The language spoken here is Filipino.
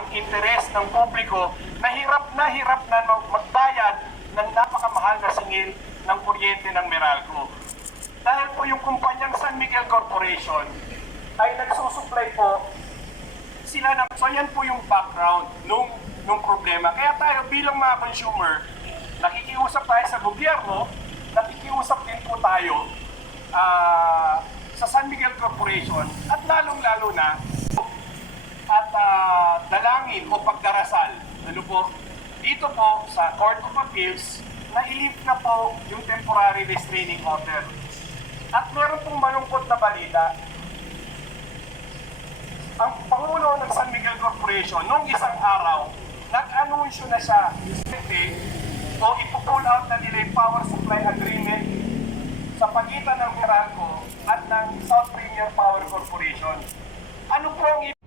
ang interes ng publiko na hirap na hirap na magbayad ng napakamahal na singil ng kuryente ng Meralco. Dahil po yung kumpanyang San Miguel Corporation ay nagsusupply po sila ng... So yan po yung background nung, nung problema. Kaya tayo bilang mga consumer, nakikiusap tayo sa gobyerno, nakikiusap din po tayo ah, sa San Miguel Corporation at lalong-lalo na ah, dalangin o pagdarasal. Ano po? Dito po sa Court of Appeals na ilift na po yung temporary restraining order. At meron pong malungkot na balita ang Pangulo ng San Miguel Corporation nung isang araw, nag-anunsyo na siya o ipo-pull out na nila yung power supply agreement sa pagitan ng Meralco at ng South Premier Power Corporation. Ano po ang